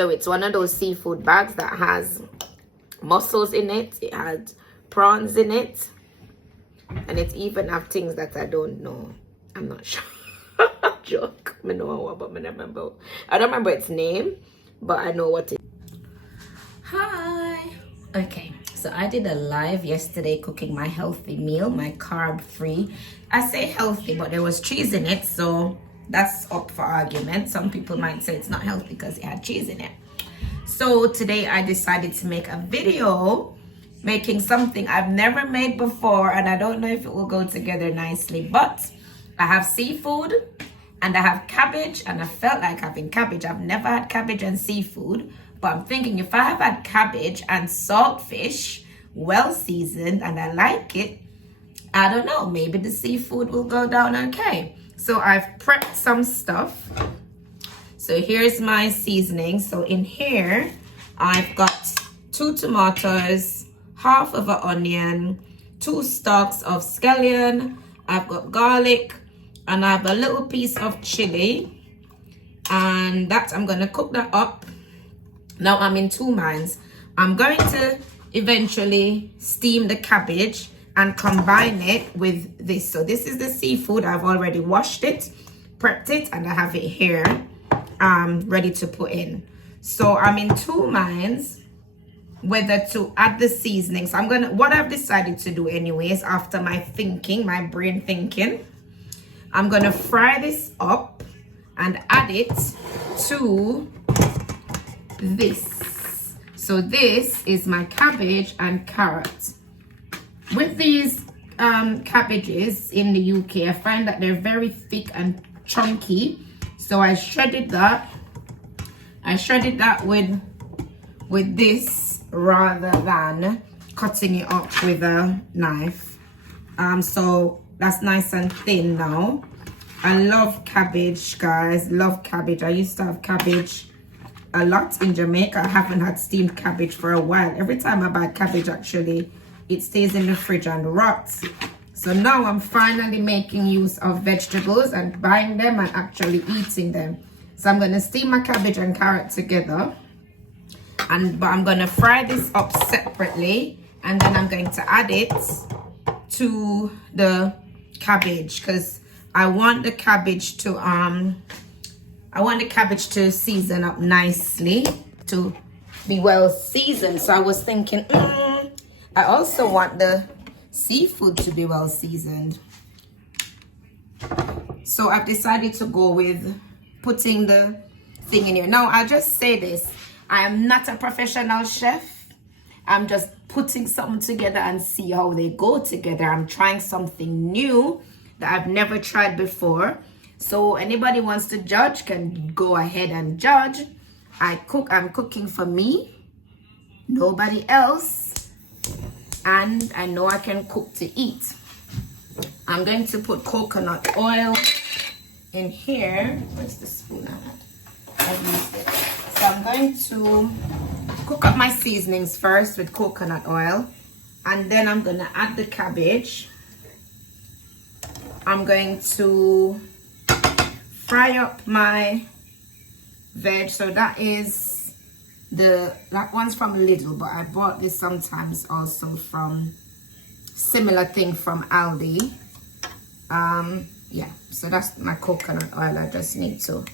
So it's one of those seafood bags that has mussels in it. It has prawns in it. And it even have things that I don't know. I'm not sure. Joke. I know, but I remember. I don't remember its name, but I know what it is. Hi. Okay, so I did a live yesterday cooking my healthy meal, my carb-free. I say healthy, but there was cheese in it, so that's up for argument. Some people might say it's not healthy because it had cheese in it. So today I decided to make a video making something I've never made before, and I don't know if it will go together nicely, but I have seafood and I have cabbage, and I felt like having cabbage. I've never had cabbage and seafood, but I'm thinking if I have had cabbage and saltfish, well seasoned, and I like it, I don't know, maybe the seafood will go down okay. So I've prepped some stuff. So here's my seasoning. So in here, I've got 2 tomatoes, half of an onion, 2 stalks of scallion, I've got garlic, and I have a little piece of chili, and that I'm gonna cook that up. Now I'm in 2 minds. I'm going to eventually steam the cabbage and combine it with this. So this is the seafood. I've already washed it, prepped it, and I have it here ready to put in. So I'm in 2 minds whether to add the seasoning. So what I've decided to do anyways, after my brain thinking, I'm gonna fry this up and add it to this. So this is my cabbage and carrot. With these cabbages in the UK, I find that they're very thick and chunky. So I shredded that. I shredded that with this rather than cutting it up with a knife. So that's nice and thin now. I love cabbage, guys. Love cabbage. I used to have cabbage a lot in Jamaica. I haven't had steamed cabbage for a while. Every time I buy cabbage, actually, it stays in the fridge and rots. So now I'm finally making use of vegetables and buying them and actually eating them. So I'm going to steam my cabbage and carrot together. But I'm going to fry this up separately. And then I'm going to add it to the cabbage, because I want the cabbage to season up nicely, to be well seasoned. So I was thinking, I also want the seafood to be well seasoned. So I've decided to go with putting the thing in here. Now, I'll just say this. I am not a professional chef. I'm just putting something together and see how they go together. I'm trying something new that I've never tried before. So anybody wants to judge can go ahead and judge. I'm cooking for me, nobody else, and I know I can cook to eat. I'm going to put coconut oil in here. Where's the spoon I used it. So I'm going to cook up my seasonings first with coconut oil, and then I'm going to add the cabbage. I'm going to fry up my veg. So that one's from Lidl, but I bought this sometimes also from similar thing from Aldi. Yeah, so that's my coconut oil. I just need to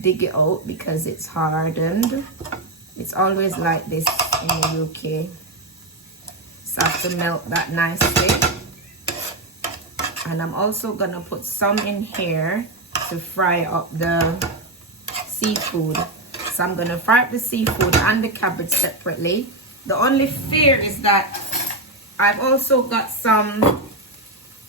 dig it out because it's hardened. It's always like this in the UK. So I have to melt that nicely. And I'm also gonna put some in here to fry up the seafood. So I'm gonna fry up the seafood and the cabbage separately. The only fear is that I've also got some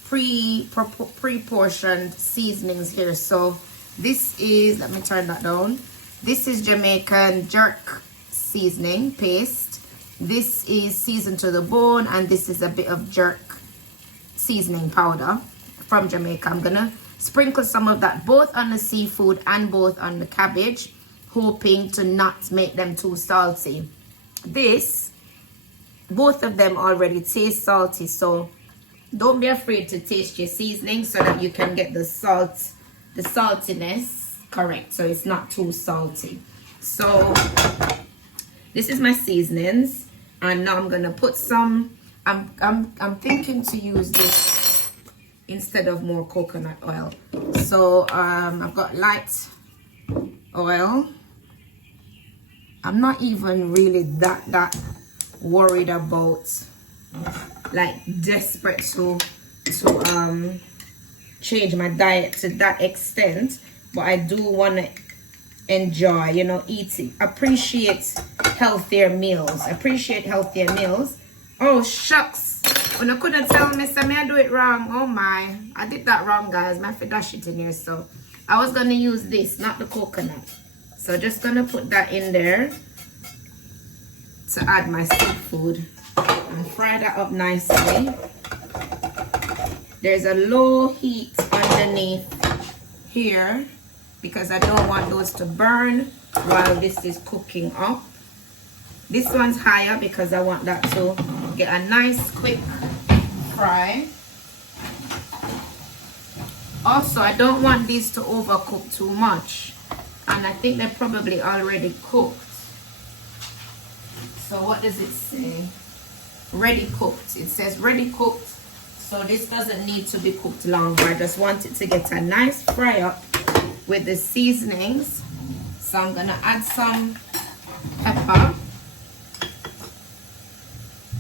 pre-portioned seasonings here. So this is, let me turn that down. This is Jamaican jerk seasoning paste. This is seasoned to the bone, and this is a bit of jerk seasoning powder from Jamaica. I'm gonna sprinkle some of that both on the seafood and both on the cabbage, hoping to not make them too salty. Both of them already taste salty, so don't be afraid to taste your seasoning so that you can get the saltiness correct, so it's not too salty. So this is my seasonings, and now I'm gonna put some. I'm thinking to use this instead of more coconut oil. So I've got light oil. I'm not even really that worried about, like, desperate to change my diet to that extent, but I do want to enjoy, you know, eating, appreciate healthier meals. Oh shucks, when I couldn't tell me, so I do it wrong. Oh my, I did that wrong, guys. I have to dash it in here. So I was gonna use this, not the coconut. So just gonna put that in there to add my seafood and fry that up nicely. There's a low heat underneath here because I don't want those to burn while this is cooking up. This one's higher because I want that to get a nice quick fry. Also, I don't want these to overcook too much, and I think they're probably already cooked. So what does it say? Ready cooked. It says ready cooked, so this doesn't need to be cooked longer. I just want it to get a nice fry up with the seasonings. So I'm gonna add some pepper,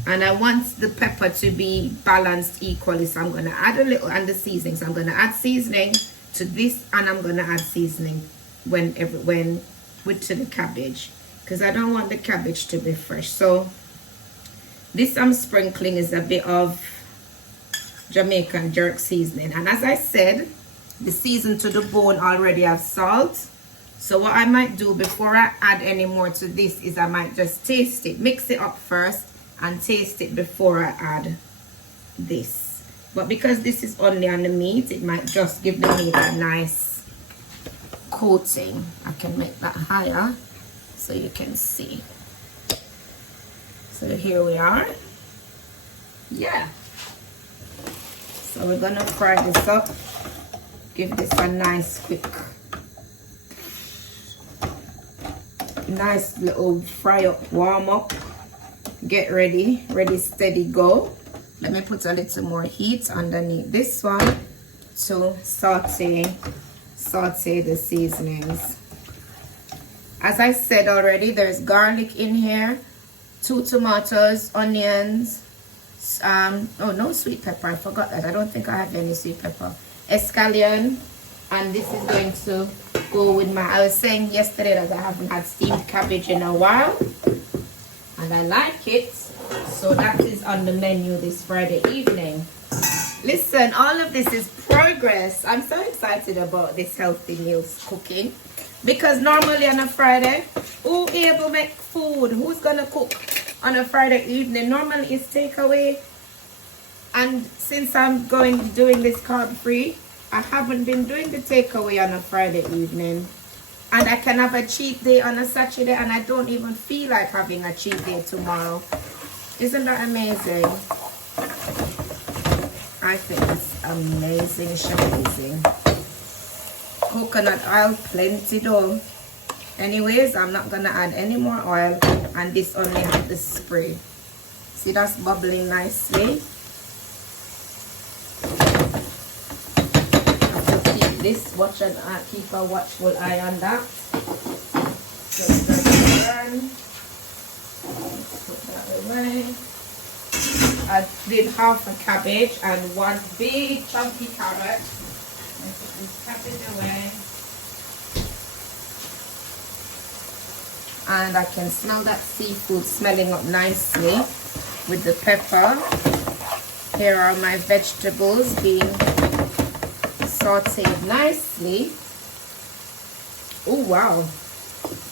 and I want the pepper to be balanced equally, so I'm gonna add a little, and the seasoning. So I'm gonna add seasoning to this, and I'm gonna add seasoning to the cabbage, because I don't want the cabbage to be fresh. So this I'm sprinkling is a bit of Jamaican jerk seasoning, and as I said, the season to the bone already have salt. So what I might do before I add any more to this is I might just taste it, mix it up first and taste it before I add this. But because this is only on the meat, it might just give the meat a nice coating. I can make that higher so you can see. So here we are. Yeah. So we're gonna fry this up. Give this a nice quick, nice little fry up, warm up. Get ready, steady, go. Let me put a little more heat underneath this one to saute the seasonings. As I said already, there's garlic in here, 2 tomatoes, onions, oh, no sweet pepper, I forgot that. I don't think I have any sweet pepper. Escallion, and this is going to go with my, I was saying yesterday that I haven't had steamed cabbage in a while, and I like it, so that is on the menu this Friday evening. Listen, all of this is progress. I'm so excited about this healthy meals cooking, because normally on a Friday, who able make food? Who's gonna cook on a Friday evening? Normally it's takeaway, and since I'm doing this carb free, I haven't been doing the takeaway on a Friday evening. And I can have a cheat day on a Saturday, and I don't even feel like having a cheat day tomorrow. Isn't that amazing? I think it's amazing. It's amazing. Coconut oil, plenty though. Anyways, I'm not gonna add any more oil, and this only has the spray. See, that's bubbling nicely. This, keep a watchful eye on that. Just burn. Put that away. I did half a cabbage and one big chunky carrot. And put this cabbage away. And I can smell that seafood smelling up nicely with the pepper. Here are my vegetables being sauteed nicely. Oh wow,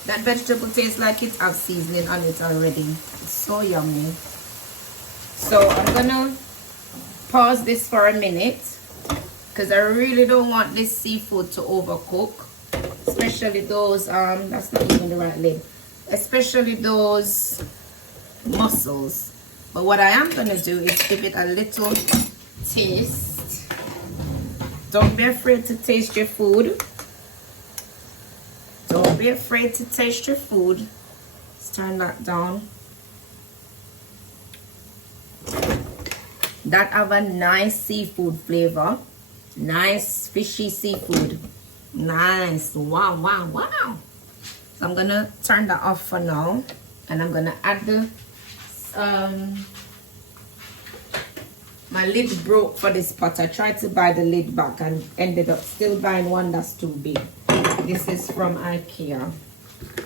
that vegetable tastes like it has seasoning on it already. It's so yummy. So I'm gonna pause this for a minute because I really don't want this seafood to overcook, especially those that's not even the right lid, especially those mussels. But what I am gonna do is give it a little taste. Don't be afraid to taste your food. Don't Don't be afraid to taste your food. Let's turn that down. That have a nice seafood flavor. Nice fishy seafood. Nice. Wow, wow, wow. So I'm gonna turn that off for now. And I'm gonna add the my lid broke for this pot. I tried to buy the lid back and ended up still buying one that's too big. This is from IKEA.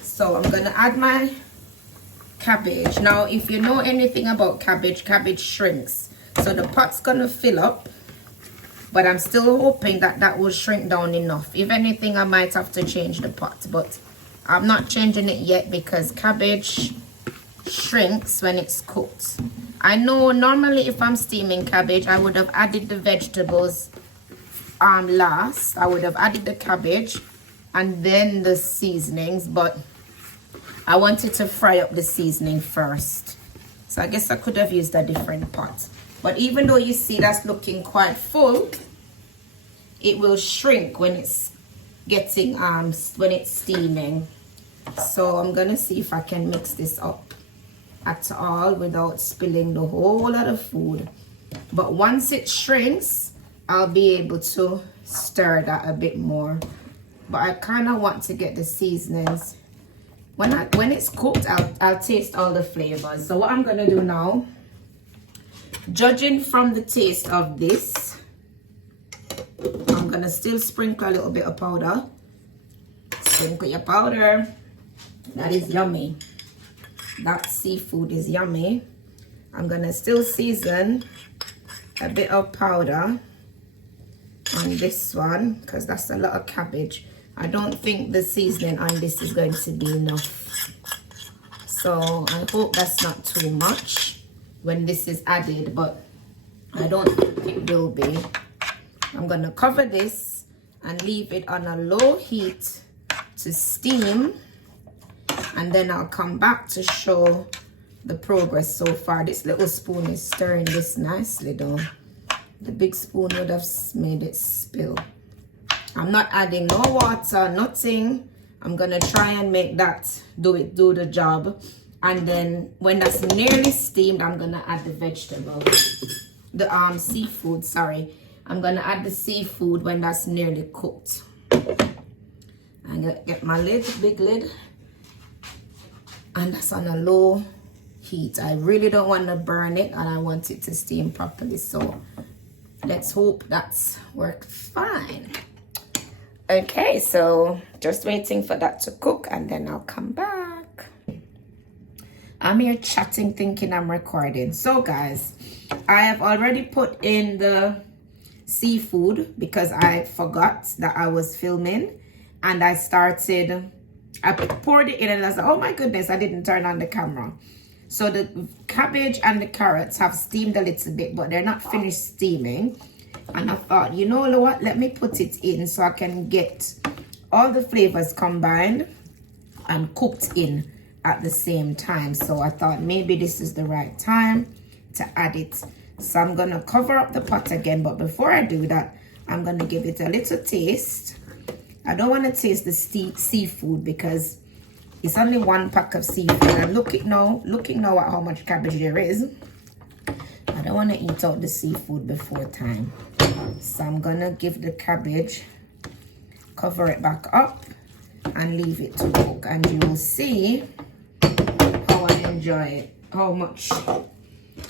So I'm gonna add my cabbage. Now if you know anything about cabbage, cabbage shrinks. So the pot's gonna fill up, but I'm still hoping that that will shrink down enough. If anything, I might have to change the pot, but I'm not changing it yet because cabbage shrinks when it's cooked. I know normally if I'm steaming cabbage, I would have added the vegetables last. I would have added the cabbage and then the seasonings, but I wanted to fry up the seasoning first. So I guess I could have used a different pot. But even though you see that's looking quite full, it will shrink when it's getting when it's steaming. So I'm gonna see if I can mix this up at all without spilling the whole lot of food. But once it shrinks, I'll be able to stir that a bit more. But I kind of want to get the seasonings. When it's cooked, I'll taste all the flavors. So what I'm gonna do now, judging from the taste of this, I'm gonna still sprinkle a little bit of powder. Sprinkle your powder. That is yummy. That seafood is yummy. I'm gonna still season a bit of powder on this one because that's a lot of cabbage. I don't think the seasoning on this is going to be enough. So I hope that's not too much when this is added, but I don't think it will be. I'm gonna cover this and leave it on a low heat to steam. And then I'll come back to show the progress so far. This little spoon is stirring this nicely though. The big spoon would have made it spill. I'm not adding no water, nothing. I'm gonna try and make that do the job. And then when that's nearly steamed, I'm gonna add the vegetable. The seafood, sorry. I'm gonna add the seafood when that's nearly cooked. I'm gonna get my lid, big lid. And that's on a low heat. I really don't want to burn it and I want it to steam properly. So let's hope that's worked fine. Okay, so just waiting for that to cook and then I'll come back. I'm here chatting, thinking I'm recording. So guys, I have already put in the seafood because I forgot that I was filming, and I poured it in and I was like, oh my goodness, I didn't turn on the camera. So the cabbage and the carrots have steamed a little bit, but they're not finished steaming. And I thought, you know what, let me put it in so I can get all the flavors combined and cooked in at the same time. So I thought maybe this is the right time to add it. So I'm gonna cover up the pot again, but before I do that, I'm gonna give it a little taste. I don't want to taste the seafood because it's only one pack of seafood. And looking now at how much cabbage there is, I don't want to eat out the seafood before time. So I'm gonna give the cabbage, cover it back up and leave it to cook, and you will see how I enjoy it, how much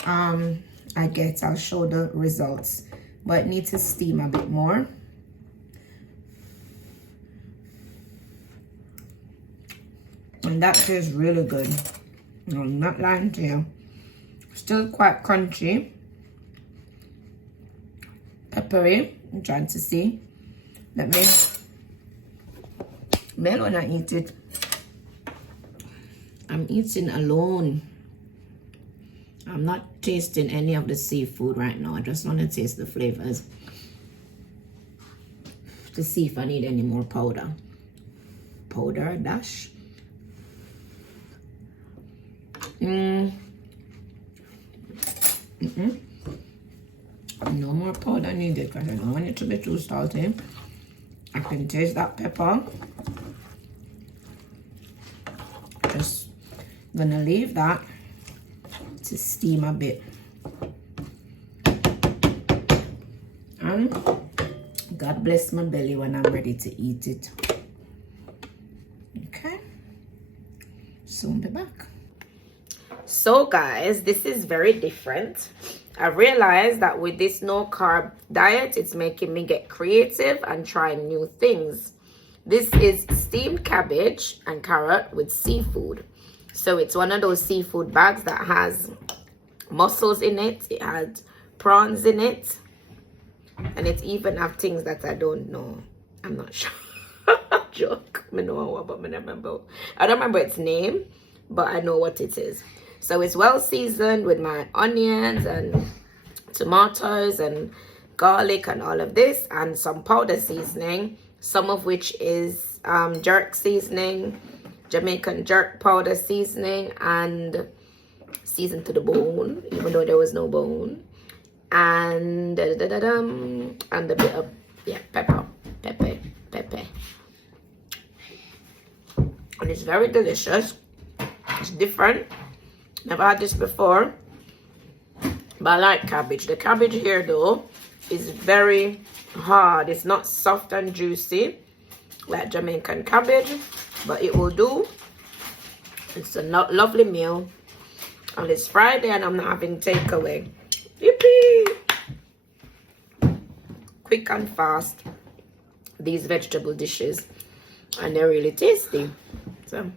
I get. I'll show the results, but it needs to steam a bit more. And that tastes really good. No, I'm not lying to you. Still quite crunchy. Peppery. I'm trying to see. Let me when I eat it. I'm eating alone. I'm not tasting any of the seafood right now. I just want to taste the flavors to see if I need any more powder. Powder dash. No more powder needed because I don't want it to be too salty. I can taste that pepper. gonna leave that to steam a bit. And God bless my belly when I'm ready to eat it. Okay, soon be back. So guys, this is very different. I realized that with this no carb diet, it's making me get creative and try new things. This is steamed cabbage and carrot with seafood. So it's one of those seafood bags that has mussels in it. It has prawns in it. And it even have things that I don't know. I'm not sure. Joke. I know but I don't remember its name, but I know what it is. So it's well seasoned with my onions and tomatoes and garlic and all of this, and some powder seasoning, some of which is jerk seasoning, Jamaican jerk powder seasoning, and seasoned to the bone, even though there was no bone, and a bit of pepper. And it's very delicious. It's different. Never had this before, but I like cabbage. The cabbage here though is very hard. It's not soft and juicy like Jamaican cabbage, but it will do. It's a lovely meal, and it's Friday and I'm not having takeaway. Yippee! Quick and fast, these vegetable dishes, and they're really tasty. So